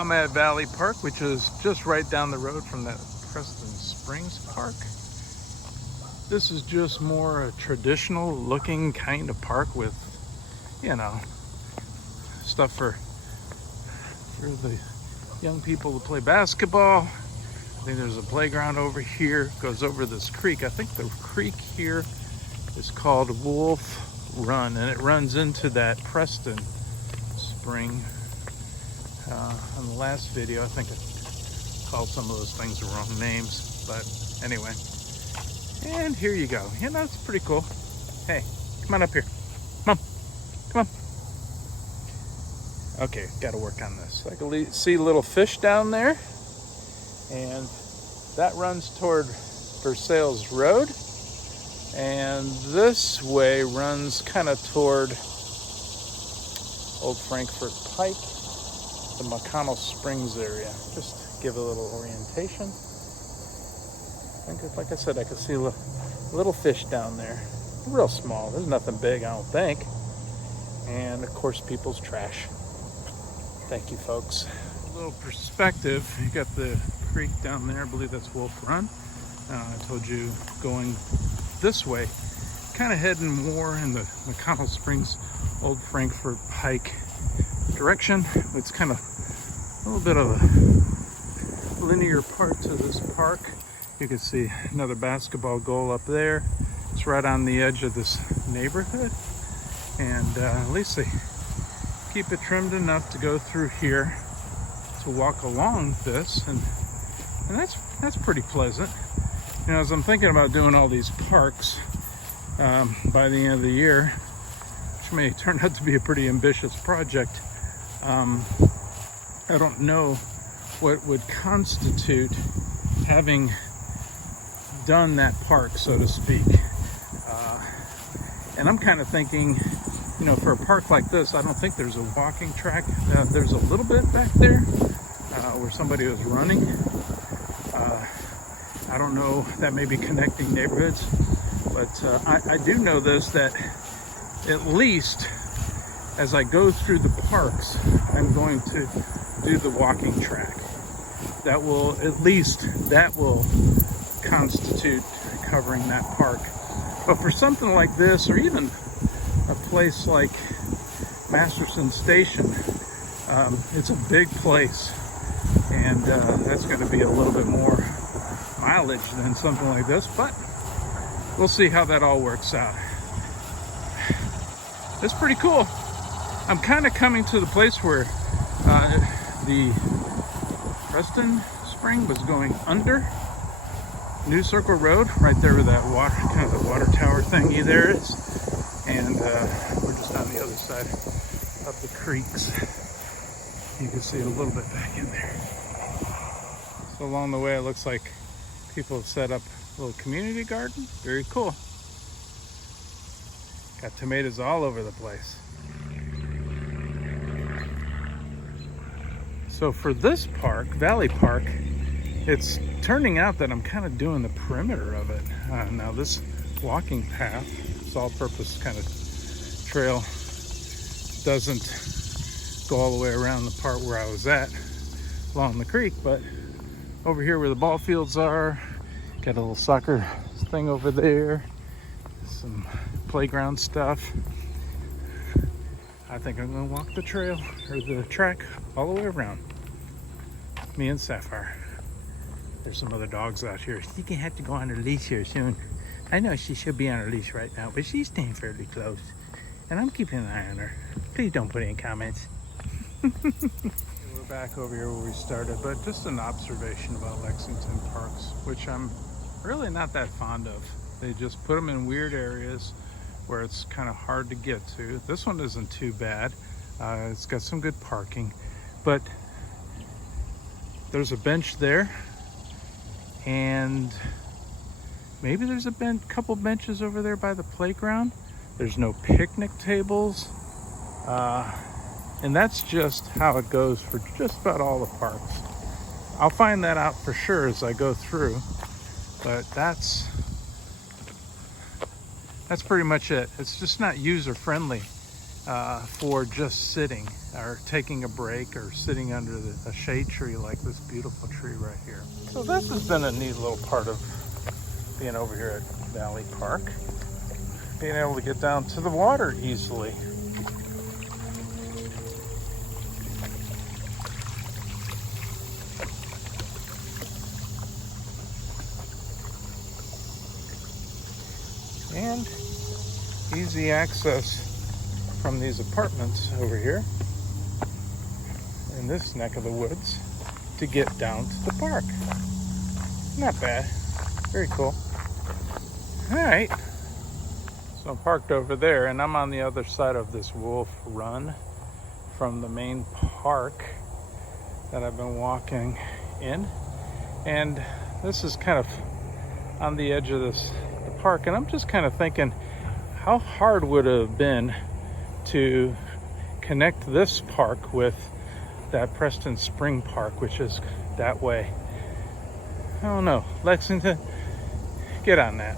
I'm at Valley Park, which is just right down the road from that Preston Springs Park. This is just more a traditional looking kind of park with, you know, stuff for the young people to play basketball. I think there's a playground over here, goes over this creek. I think the creek here is called Wolf Run, and it runs into that Preston Spring. On the last video, I think I called some of those things the wrong names, but anyway. And here you go. You know, it's pretty cool. Hey, come on up here. Come on. Come on. Okay, got to work on this. I can see little fish down there, and that runs toward Versailles Road, and this way runs kind of toward Old Frankfort Pike, the McConnell Springs area. Just give a little orientation. I think, like I said, I can see little fish down there. Real small. There's nothing big, I don't think. And of course, people's trash. Thank you, folks. A little perspective. You got the creek down there. I believe that's Wolf Run. I told you going this way, kind of heading more in the McConnell Springs, Old Frankfort Pike direction. It's kind of a little bit of a linear part to this park. You can see another basketball goal up there. It's right on the edge of this neighborhood, and at least they keep it trimmed enough to go through here to walk along this, and that's pretty pleasant. You know, as I'm thinking about doing all these parks by the end of the year, which may turn out to be a pretty ambitious project, I don't know what would constitute having done that park, so to speak. And I'm kind of thinking, you know, for a park like this, I don't think there's a walking track. There's a little bit back there where somebody was running. I don't know, that may be connecting neighborhoods, but I do know this, that at least as I go through the parks, I'm going to do the walking track. That will constitute covering that park. But for something like this, or even a place like Masterson Station, it's a big place, and that's going to be a little bit more mileage than something like this, but we'll see how that all works out. It's pretty cool. I'm kind of coming to the place where the Preston Spring was going under New Circle Road, right there where that water, kind of the water tower thingy there is, and we're just on the other side of the creeks. You can see it a little bit back in there. So along the way, it looks like people have set up a little community garden. Very cool. Got tomatoes all over the place. So for this park, Valley Park, it's turning out that I'm kind of doing the perimeter of it. Now this walking path, this all-purpose kind of trail, doesn't go all the way around the part where I was at along the creek, but over here where the ball fields are, got a little soccer thing over there, some playground stuff. I think I'm gonna walk the trail, or the track, all the way around. Me and Sapphire. There's some other dogs out here. She's gonna have to go on her leash here soon. I know she should be on her leash right now, but she's staying fairly close. And I'm keeping an eye on her. Please don't put any comments. We're back over here where we started, but just an observation about Lexington parks, which I'm really not that fond of. They just put them in weird areas where it's kind of hard to get to. This one isn't too bad. It's got some good parking, but there's a bench there, and maybe there's a couple benches over there by the playground. There's no picnic tables, and that's just how it goes for just about all the parks. I'll find that out for sure as I go through, but that's pretty much it. It's just not user friendly for just sitting or taking a break or sitting under a shade tree like this beautiful tree right here. So this has been a neat little part of being over here at Valley Park, being able to get down to the water easily. And easy access from these apartments over here in this neck of the woods to get down to the park. Not bad. Very cool. All right. So I'm parked over there, and I'm on the other side of this Wolf Run from the main park that I've been walking in. And this is kind of on the edge of the park, and I'm just kind of thinking, how hard would it have been to connect this park with that Preston Spring Park, which is that way? I don't know. Lexington, get on that.